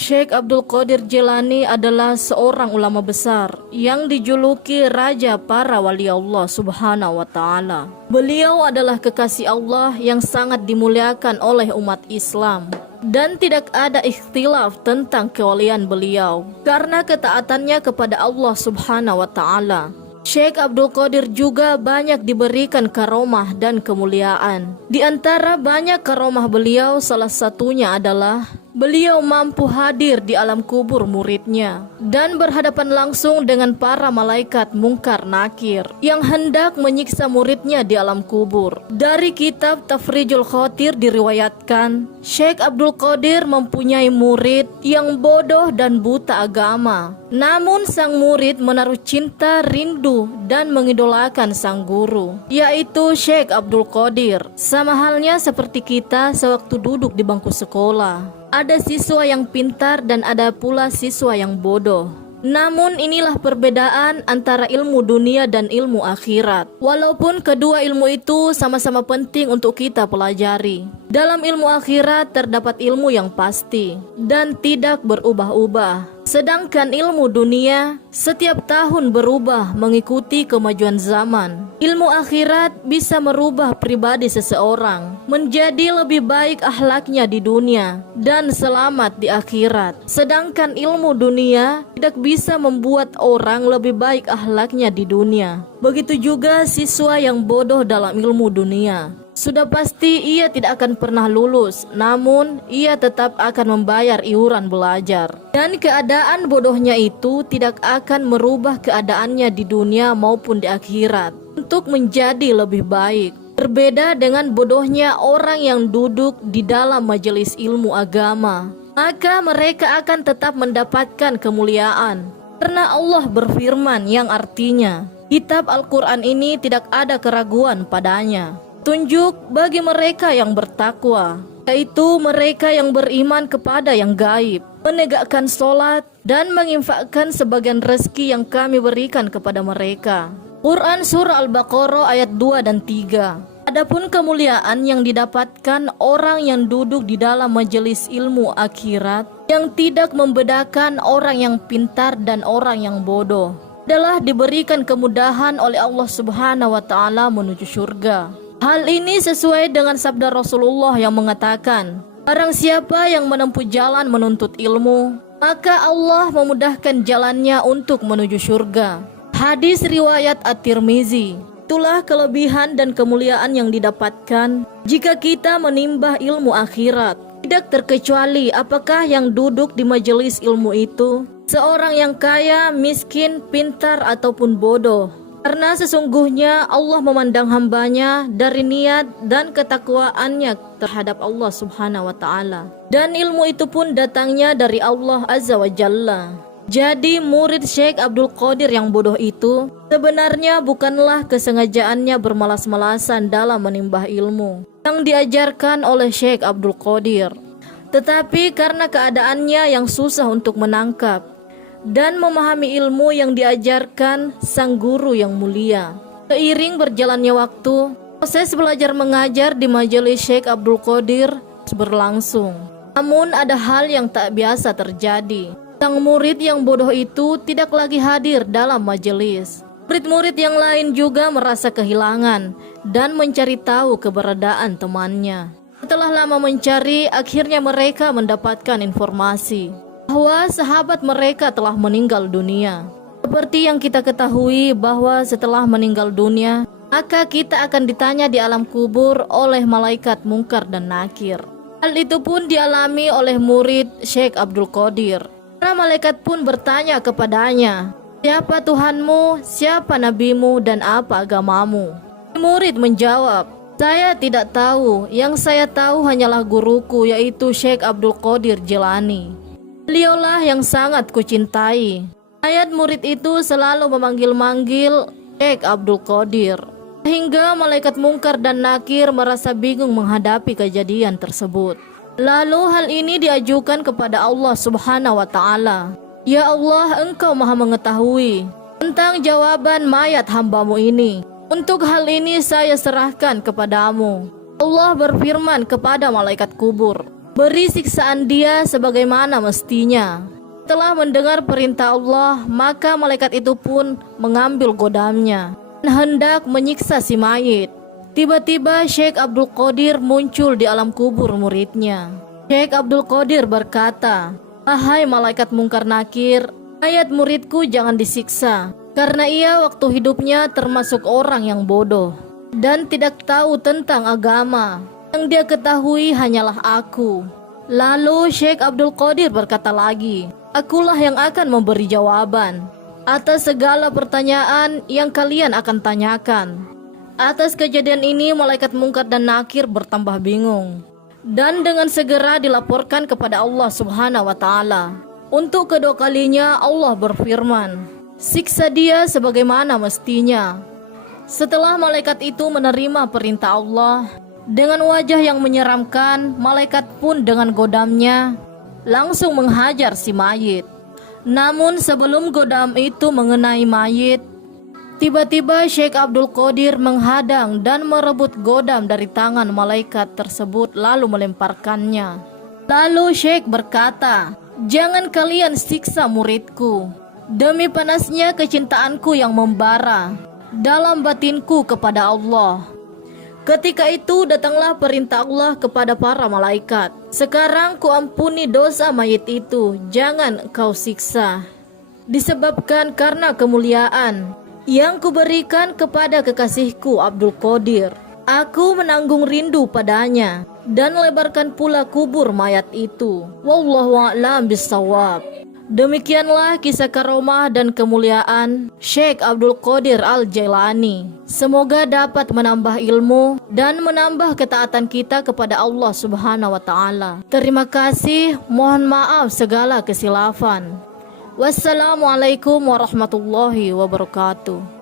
Syekh Abdul Qadir Jilani adalah seorang ulama besar yang dijuluki Raja para Wali Allah Subhanahu wa Ta'ala. Beliau adalah kekasih Allah yang sangat dimuliakan oleh umat Islam, dan tidak ada ikhtilaf tentang kewalian beliau karena ketaatannya kepada Allah Subhanahu wa Ta'ala. Syekh Abdul Qadir juga banyak diberikan karomah dan kemuliaan. Di antara banyak karomah beliau, salah satunya adalah beliau mampu hadir di alam kubur muridnya dan berhadapan langsung dengan para malaikat mungkar nakir yang hendak menyiksa muridnya di alam kubur. Dari kitab Tafrijul Khotir diriwayatkan, Syekh Abdul Qadir mempunyai murid yang bodoh dan buta agama. Namun sang murid menaruh cinta, rindu, dan mengidolakan sang guru, yaitu Syekh Abdul Qadir. Sama halnya seperti kita sewaktu duduk di bangku sekolah. Ada siswa yang pintar dan ada pula siswa yang bodoh. Namun inilah perbedaan antara ilmu dunia dan ilmu akhirat. Walaupun kedua ilmu itu sama-sama penting untuk kita pelajari. Dalam ilmu akhirat terdapat ilmu yang pasti dan tidak berubah-ubah. Sedangkan ilmu dunia setiap tahun berubah mengikuti kemajuan zaman. Ilmu akhirat bisa merubah pribadi seseorang menjadi lebih baik akhlaknya di dunia dan selamat di akhirat. Sedangkan ilmu dunia tidak bisa membuat orang lebih baik akhlaknya di dunia. Begitu juga siswa yang bodoh dalam ilmu dunia. Sudah pasti ia tidak akan pernah lulus, namun ia tetap akan membayar iuran belajar. Dan keadaan bodohnya itu tidak akan merubah keadaannya di dunia maupun di akhirat untuk menjadi lebih baik. Berbeda dengan bodohnya orang yang duduk di dalam majelis ilmu agama, maka mereka akan tetap mendapatkan kemuliaan. Karena Allah berfirman yang artinya, kitab Al-Quran ini tidak ada keraguan padanya. Tunjuk bagi mereka yang bertakwa, yaitu mereka yang beriman kepada yang gaib, menegakkan sholat, dan menginfakkan sebagian rezeki yang kami berikan kepada mereka. Quran Surah Al-Baqarah ayat 2 dan 3. Adapun kemuliaan yang didapatkan orang yang duduk di dalam majelis ilmu akhirat, yang tidak membedakan orang yang pintar dan orang yang bodoh, adalah diberikan kemudahan oleh Allah Subhanahu wa Ta'ala menuju surga. Hal ini sesuai dengan sabda Rasulullah yang mengatakan, barang siapa yang menempuh jalan menuntut ilmu, maka Allah memudahkan jalannya untuk menuju surga. Hadis riwayat At-Tirmizi. Itulah kelebihan dan kemuliaan yang didapatkan jika kita menimbah ilmu akhirat. Tidak terkecuali apakah yang duduk di majelis ilmu itu seorang yang kaya, miskin, pintar, ataupun bodoh. Karena sesungguhnya Allah memandang hambanya dari niat dan ketakwaannya terhadap Allah Subhanahu wa Ta'ala. Dan ilmu itu pun datangnya dari Allah Azza wa Jalla. Jadi murid Syekh Abdul Qadir yang bodoh itu sebenarnya bukanlah kesengajaannya bermalas-malasan dalam menimbah ilmu yang diajarkan oleh Syekh Abdul Qadir, tetapi karena keadaannya yang susah untuk menangkap dan memahami ilmu yang diajarkan sang guru yang mulia. Seiring berjalannya waktu, proses belajar mengajar di majelis Syekh Abdul Qadir berlangsung. Namun ada hal yang tak biasa terjadi. Sang murid yang bodoh itu tidak lagi hadir dalam majelis. Murid-murid yang lain juga merasa kehilangan dan mencari tahu keberadaan temannya. Setelah lama mencari, akhirnya mereka mendapatkan informasi bahwa sahabat mereka telah meninggal dunia. Seperti yang kita ketahui bahwa setelah meninggal dunia, maka kita akan ditanya di alam kubur oleh malaikat mungkar dan nakir. Hal itu pun dialami oleh murid Syekh Abdul Qadir. Para malaikat pun bertanya kepadanya, siapa Tuhanmu, siapa nabimu, dan apa agamamu? Murid menjawab, saya tidak tahu, yang saya tahu hanyalah guruku yaitu Syekh Abdul Qadir Jilani. Beliaulah yang sangat kucintai. Ayat murid itu selalu memanggil-manggil Syekh Abdul Qadir, hingga malaikat mungkar dan nakir merasa bingung menghadapi kejadian tersebut. Lalu hal ini diajukan kepada Allah Subhanahu wa Ta'ala. Ya Allah, Engkau maha mengetahui tentang jawaban mayat hambamu ini. Untuk hal ini saya serahkan kepadamu. Allah berfirman kepada malaikat kubur, Beri siksaan dia sebagaimana mestinya. Setelah mendengar perintah Allah, maka malaikat itu pun mengambil godamnya dan hendak menyiksa si mayit. Tiba-tiba Syekh Abdul Qadir muncul di alam kubur muridnya. Syekh Abdul Qadir berkata, "Wahai malaikat mungkar nakir, mayat muridku jangan disiksa, karena ia waktu hidupnya termasuk orang yang bodoh dan tidak tahu tentang agama. Yang dia ketahui hanyalah aku." Lalu Syekh Abdul Qadir berkata lagi, "Akulah yang akan memberi jawaban atas segala pertanyaan yang kalian akan tanyakan." Atas kejadian ini malaikat mungkar dan nakir bertambah bingung dan dengan segera dilaporkan kepada Allah Subhanahu wa taala. Untuk kedua kalinya Allah berfirman, "Siksa dia sebagaimana mestinya." Setelah malaikat itu menerima perintah Allah, dengan wajah yang menyeramkan, malaikat pun dengan godamnya langsung menghajar si mayit. Namun sebelum godam itu mengenai mayit, tiba-tiba Syekh Abdul Qadir menghadang dan merebut godam dari tangan malaikat tersebut lalu melemparkannya. Lalu Syekh berkata, "Jangan kalian siksa muridku. Demi panasnya kecintaanku yang membara dalam batinku kepada Allah." Ketika itu datanglah perintah Allah kepada para malaikat, "Sekarang kuampuni dosa mayit itu, jangan kau siksa. Disebabkan karena kemuliaan yang kuberikan kepada kekasihku Abdul Qadir, aku menanggung rindu padanya dan lebarkan pula kubur mayat itu. Wallahu a'lam bissawab." Demikianlah kisah karomah dan kemuliaan Syekh Abdul Qadir Al-Jailani. Semoga dapat menambah ilmu dan menambah ketaatan kita kepada Allah Subhanahu wa taala. Terima kasih, mohon maaf segala kesilafan. Wassalamualaikum warahmatullahi wabarakatuh.